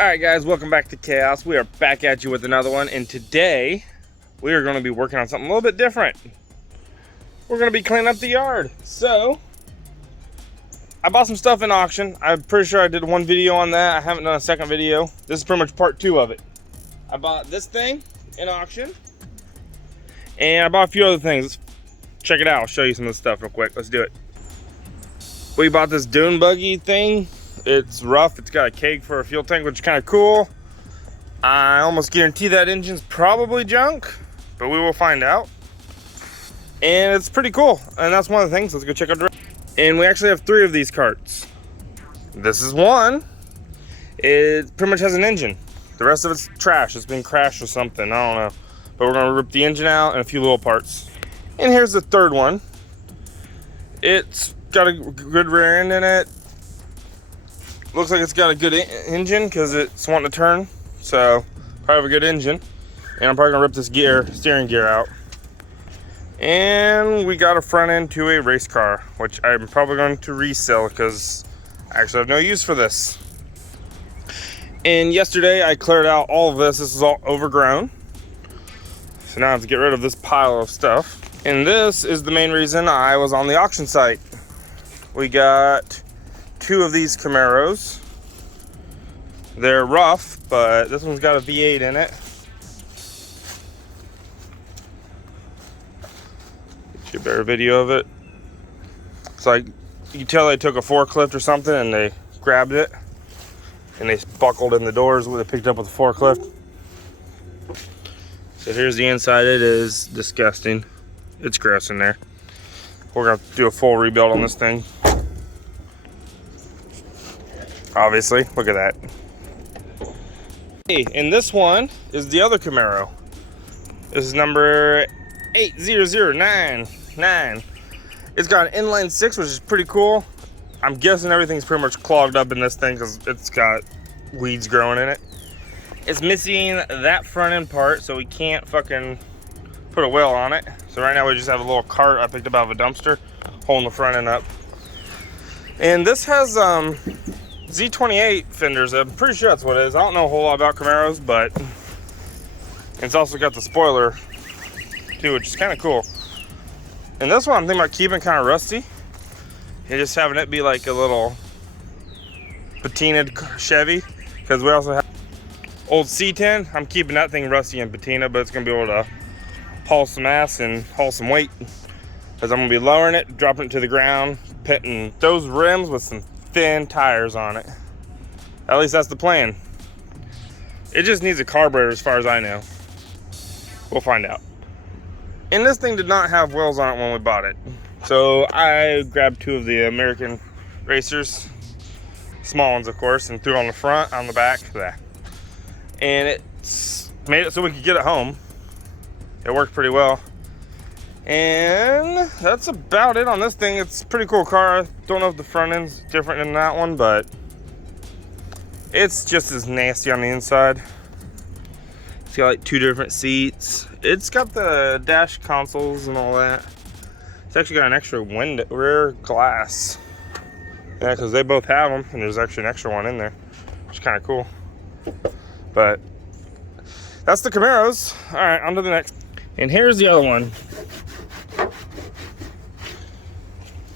Alright guys, welcome back to Chaos. We are back at you with another one, and today we are going to be working on something a little bit different. We're going to be cleaning up the yard. So, I bought some stuff in auction. I'm pretty sure I did one video on that. I haven't done a second video. This is pretty much part 2 of it. I bought this thing in auction, and I bought a few other things. Let's check it out. I'll show you some of the stuff real quick. Let's do it. We bought this dune buggy thing. It's rough. It's got a keg for a fuel tank, which is kind of cool. I almost guarantee that engine's probably junk, but we will find out. And it's pretty cool, and that's one of the things. Let's go check out the rest. And we actually have 3 of these carts. This is one. It pretty much has an engine. The rest of it's trash. It's been crashed or something. I don't know. But we're gonna rip the engine out and a few little parts. And here's the third one. It's got a good rear end in it. Looks like it's got a good engine because it's wanting to turn. So probably have a good engine. And I'm probably gonna rip this steering gear out. And we got a front end to a race car, which I'm probably going to resell because I actually have no use for this. And yesterday I cleared out all of this. This is all overgrown. So now I have to get rid of this pile of stuff. And this is the main reason I was on the auction site. We got 2 of these Camaros. They're rough, but this one's got a V8 in it. Get you a better video of it. It's like, you can tell they took a forklift or something and they grabbed it and they buckled in the doors when they picked up with a forklift. So here's the inside. It is disgusting. It's gross in there. We're gonna do a full rebuild on this thing. Obviously, look at that. Hey, and this one is the other Camaro. This is number 80099. It's got an inline 6, which is pretty cool. I'm guessing everything's pretty much clogged up in this thing because it's got weeds growing in it. It's missing that front end part, so we can't fucking put a wheel on it. So right now we just have a little cart I picked up out of a dumpster holding the front end up. And this has Z28 fenders. I'm pretty sure that's what it is. I don't know a whole lot about Camaros, but it's also got the spoiler too, which is kind of cool. And this one I'm thinking about keeping kind of rusty and just having it be like a little patinaed Chevy, because we also have old C10. I'm keeping that thing rusty and patina, but it's gonna be able to haul some ass and haul some weight, because I'm gonna be lowering it, dropping it to the ground, pitting those rims with some thin tires on it. At least that's the plan. It just needs a carburetor as far as I know. We'll find out. And this thing did not have wheels on it when we bought it. So I grabbed 2 of the American Racers, small ones of course, and threw on the front, on the back, there. And it's made it so we could get it home. It worked pretty well. And that's about it on this thing. It's a pretty cool car. I don't know if the front end's different than that one, but it's just as nasty on the inside. It's got like 2 different seats. It's got the dash consoles and all that. It's actually got an extra window, rear glass. Yeah, because they both have them, and there's actually an extra one in there, which is kind of cool. But that's the Camaros. All right, on to the next. And here's the other one.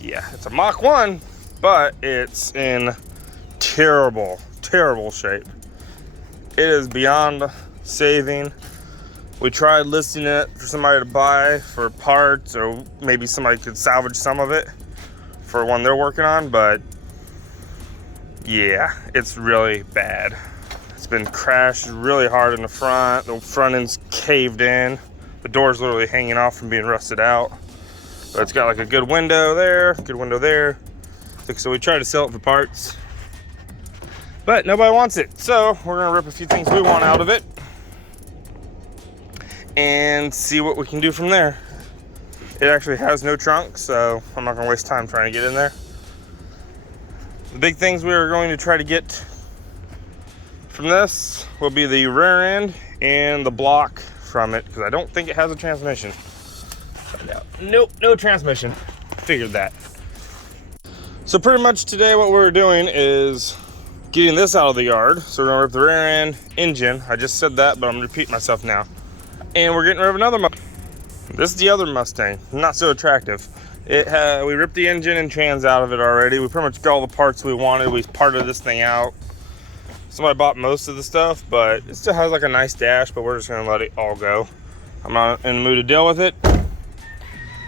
Yeah, it's a Mach 1, but it's in terrible, terrible shape. It is beyond saving. We tried listing it for somebody to buy for parts, or maybe somebody could salvage some of it for one they're working on, but yeah, it's really bad. It's been crashed really hard in the front. The front end's caved in. The door's literally hanging off from being rusted out. But it's got like a good window there, good window there. So we tried to sell it for parts, but nobody wants it. So we're gonna rip a few things we want out of it and see what we can do from there. It actually has no trunk, so I'm not gonna waste time trying to get in there. The big things we are going to try to get from this will be the rear end and the block from it, because I don't think it has a transmission. Nope, no transmission. Figured that. So pretty much today what we're doing is getting this out of the yard. So we're gonna rip the rear end, engine. I just said that, but I'm gonna repeat myself now. And we're getting rid of another Mustang. This is the other Mustang, not so attractive. We ripped the engine and trans out of it already. We pretty much got all the parts we wanted. We parted this thing out. Somebody bought most of the stuff, but it still has like a nice dash, but we're just gonna let it all go. I'm not in the mood to deal with it.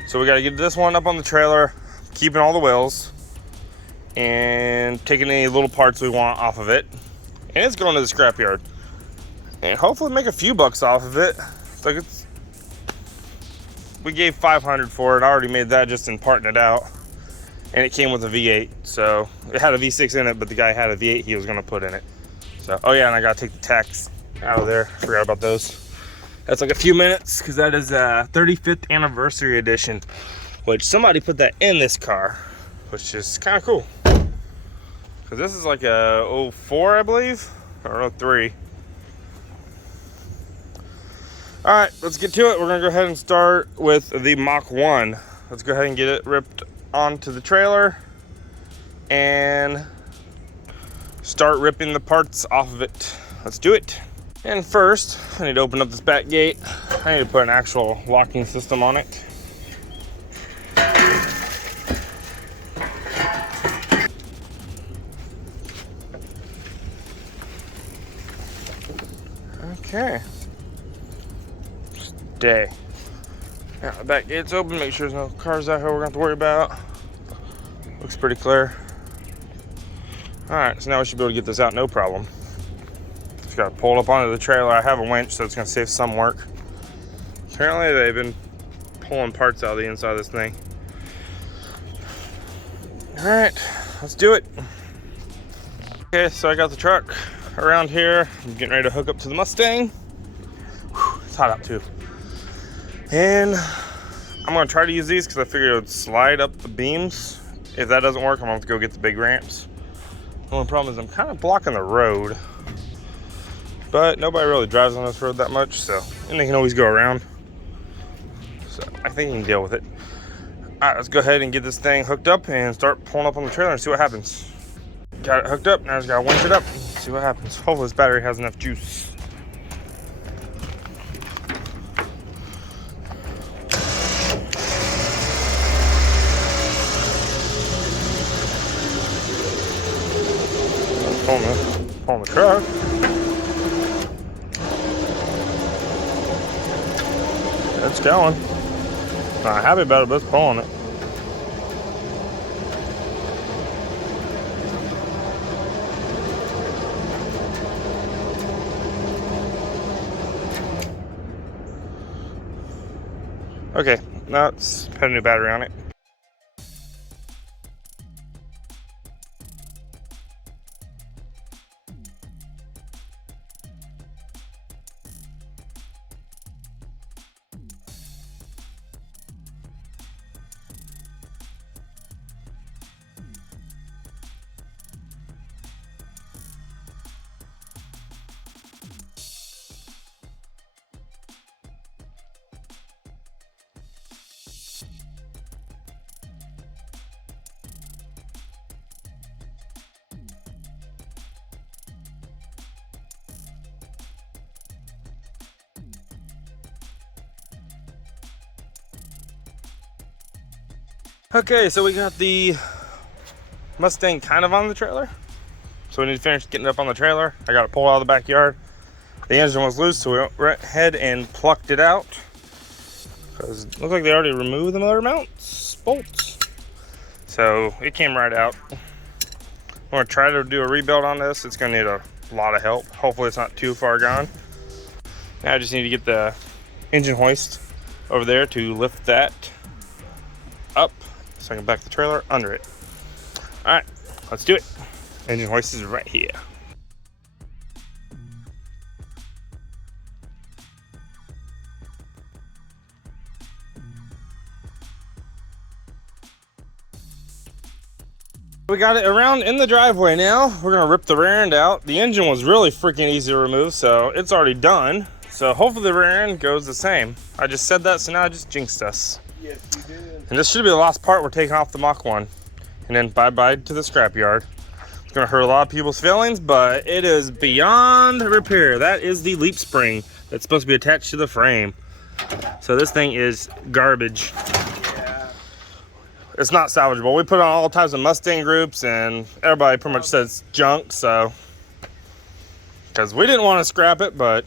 So we gotta get this one up on the trailer, keeping all the wheels, and taking any little parts we want off of it. And it's going to the scrapyard. And hopefully make a few bucks off of it. We gave $500 for it. I already made that just in parting it out. And it came with a V8. So it had a V6 in it, but the guy had a V8 he was gonna put in it. So, oh yeah, and I gotta take the tacks out of there. Forgot about those. That's like a few minutes, because that is a 35th anniversary edition, which somebody put that in this car, which is kind of cool. Because this is like a 04, I believe, or 03. All right, let's get to it. We're gonna go ahead and start with the Mach 1. Let's go ahead and get it ripped onto the trailer and start ripping the parts off of it. Let's do it. And first, I need to open up this back gate. I need to put an actual locking system on it. Okay. Stay. Now the back gate's open. Make sure there's no cars out here we're gonna have to worry about. Looks pretty clear. All right, so now we should be able to get this out no problem. Just gotta pull it up onto the trailer. I have a winch, so it's gonna save some work. Apparently they've been pulling parts out of the inside of this thing. All right, let's do it. Okay, so I got the truck around here. I'm getting ready to hook up to the Mustang. Whew, it's hot out too. And I'm gonna try to use these because I figured it would slide up the beams. If that doesn't work, I'm gonna have to go get the big ramps. The only problem is I'm kind of blocking the road, but nobody really drives on this road that much, so, and they can always go around. So I think you can deal with it. All right, let's go ahead and get this thing hooked up and start pulling up on the trailer and see what happens. Got it hooked up, now I just gotta winch it up and see what happens. Hopefully this battery has enough juice. On the truck. It's going. Not happy about it, but it's pulling it. Okay, now let's put a new battery on it. Okay, so we got the Mustang kind of on the trailer. So we need to finish getting it up on the trailer. I got it pulled out of the backyard. The engine was loose, so we went ahead and plucked it out. Because it looks like they already removed the motor mounts, bolts. So it came right out. I'm gonna try to do a rebuild on this. It's gonna need a lot of help. Hopefully it's not too far gone. Now I just need to get the engine hoist over there to lift that up so I can back the trailer under it. All right, let's do it. Engine hoist is right here. We got it around in the driveway now. We're gonna rip the rear end out. The engine was really freaking easy to remove, so it's already done. So hopefully the rear end goes the same. I just said that, so now I just jinxed us. Yes, you did. And this should be the last part we're taking off the Mach 1. And then bye-bye to the scrapyard. Let's gonna hurt a lot of people's feelings, but it is beyond repair. That is the leap spring that's supposed to be attached to the frame. So this thing is garbage. Yeah. It's not salvageable. We put it on all types of Mustang groups, and everybody pretty much says junk. So, because we didn't want to scrap it, but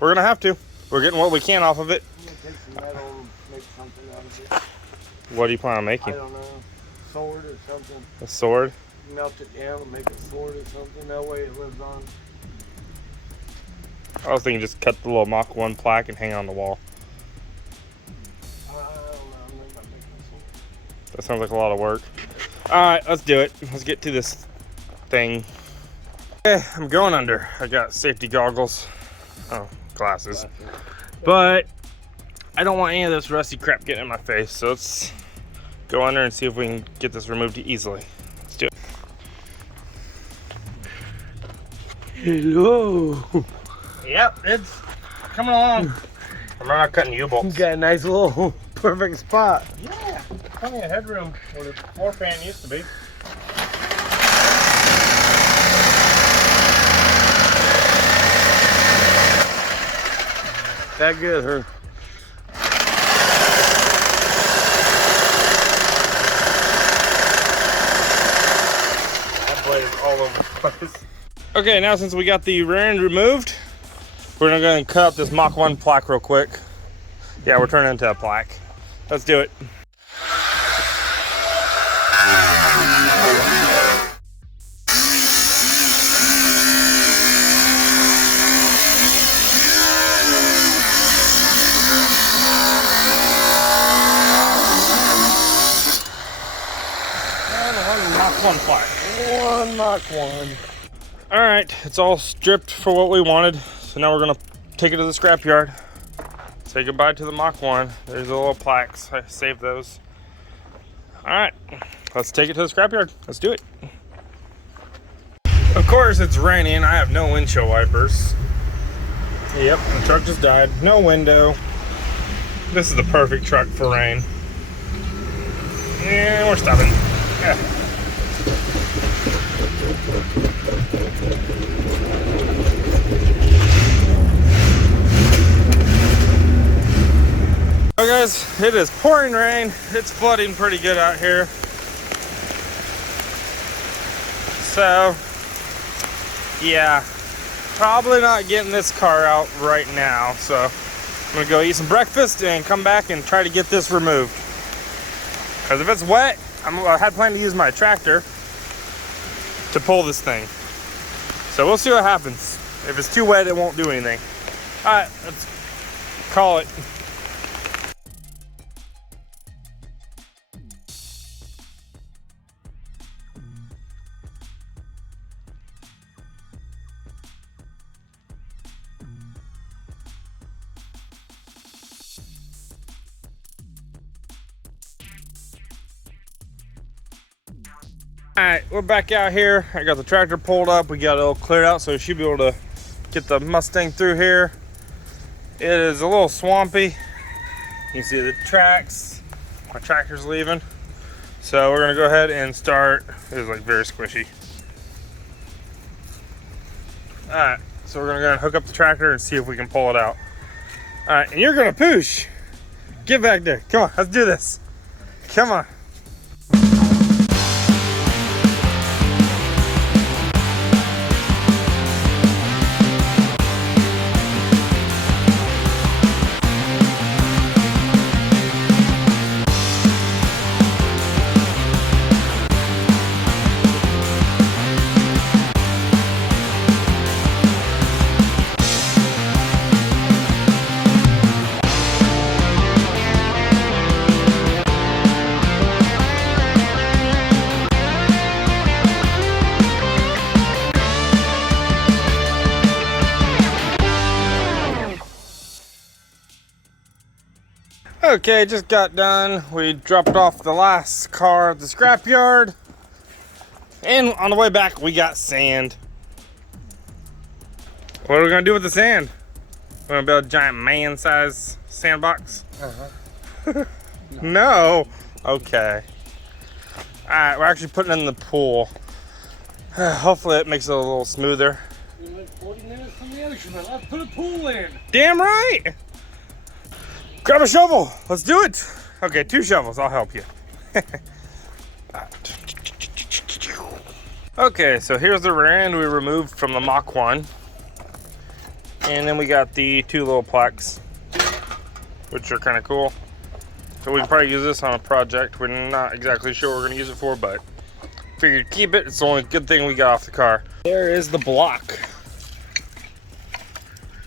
we're gonna have to. We're getting what we can off of it. I'm gonna take some metal and make something out of it. What do you plan on making? I don't know. Sword or something. A sword? Melt it down and make a sword or something. That way it lives on. I was thinking just cut the little Mach 1 plaque and hang it on the wall. I don't know. I'm thinking about making a sword. That sounds like a lot of work. Alright, let's do it. Let's get to this thing. Okay, I'm going under. I got safety goggles. Oh, glasses. But I don't want any of this rusty crap getting in my face, so let's go under and see if we can get this removed easily. Let's do it. Hello. Yep, it's coming along. I'm not cutting U-bolts. Got a nice little perfect spot. Yeah, plenty of headroom where the floor fan used to be. That good, huh? That blade is all over the place. Okay, now since we got the rear end removed, we're gonna go ahead and cut up this Mach 1 plaque real quick. Yeah, we're turning into a plaque. Let's do it. Mach 1 plaque. One Mach 1. All right, it's all stripped for what we wanted. So now we're gonna take it to the scrapyard. Say goodbye to the Mach 1. There's the little plaques. I saved those. All right, let's take it to the scrapyard. Let's do it. Of course, it's raining. I have no windshield wipers. Yep, the truck just died. No window. This is the perfect truck for rain. And we're stopping. Yeah. Well guys, it is pouring rain. It's flooding pretty good out here. So, yeah, probably not getting this car out right now. So, I'm gonna go eat some breakfast and come back and try to get this removed. Because if it's wet, I had planned to use my tractor to pull this thing. So we'll see what happens. If it's too wet, it won't do anything. All right, let's call it. All right, we're back out here. I got the tractor pulled up. We got it all cleared out, so we should be able to get the Mustang through here. It is a little swampy. You can see the tracks. My tractor's leaving. So we're gonna go ahead and start. It is like very squishy. All right, so we're gonna go ahead and hook up the tractor and see if we can pull it out. All right, and you're gonna push. Get back there. Come on, let's do this. Come on. Okay, just got done. We dropped off the last car at the scrapyard. And on the way back, we got sand. What are we gonna do with the sand? We're gonna build a giant man-sized sandbox? No. Okay. All right, we're actually putting it in the pool. Hopefully it makes it a little smoother. We went 40 minutes from the ocean and let's put a pool in. Damn right! Grab a shovel. Let's do it. Okay, 2 shovels. I'll help you. Okay, so here's the rear end we removed from the Mach 1. And then we got the 2 little plaques, which are kind of cool. So we can probably use this on a project. We're not exactly sure what we're going to use it for, but figured keep it. It's the only good thing we got off the car. There is the block.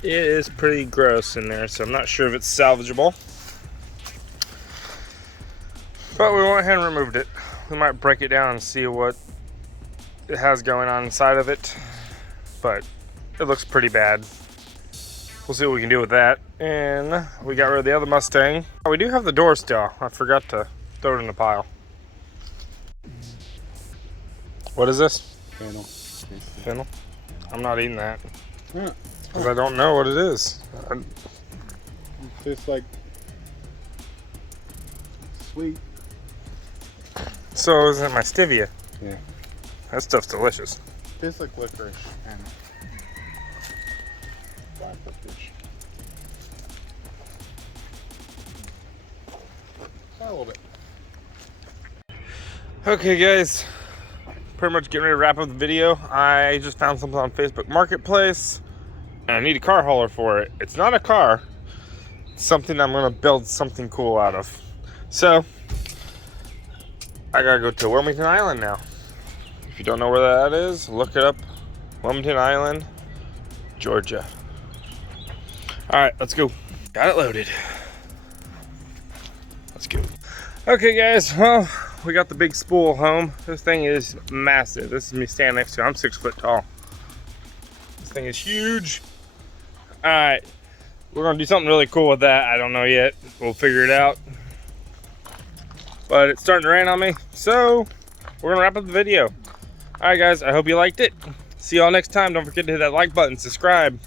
It is pretty gross in there, so I'm not sure if it's salvageable. But we went ahead and removed it. We might break it down and see what it has going on inside of it. But it looks pretty bad. We'll see what we can do with that. And we got rid of the other Mustang. We do have the door still. I forgot to throw it in the pile. What is this? Fennel. Fennel? I'm not eating that. Yeah. Because I don't know what it is. It tastes like sweet. So isn't it my stevia? Yeah. That stuff's delicious. Tastes like licorice and black licorice. A little bit. Okay guys, pretty much getting ready to wrap up the video. I just found something on Facebook Marketplace and I need a car hauler for it. It's not a car, it's something I'm gonna build something cool out of. So I gotta go to Wilmington Island now. If you don't know where that is, look it up. Wilmington Island, Georgia. All right, let's go. Got it loaded. Let's go. Okay guys, well, we got the big spool home. This thing is massive. This is me standing next to it. I'm 6 foot tall. This thing is huge. All right, we're gonna do something really cool with that. I don't know yet. We'll figure it out. But it's starting to rain on me, so we're gonna wrap up the video. All right guys, I hope you liked it. See y'all next time. Don't forget to hit that like button, subscribe.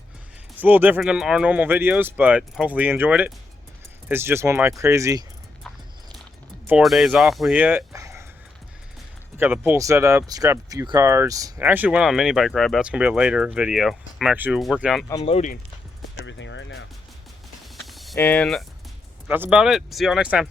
It's a little different than our normal videos, but hopefully you enjoyed it. It's just one of my crazy 4 days off we hit. Got the pool set up, scrapped a few cars. I actually went on a mini bike ride, but that's gonna be a later video. I'm actually working on unloading everything right now. And that's about it. See y'all next time.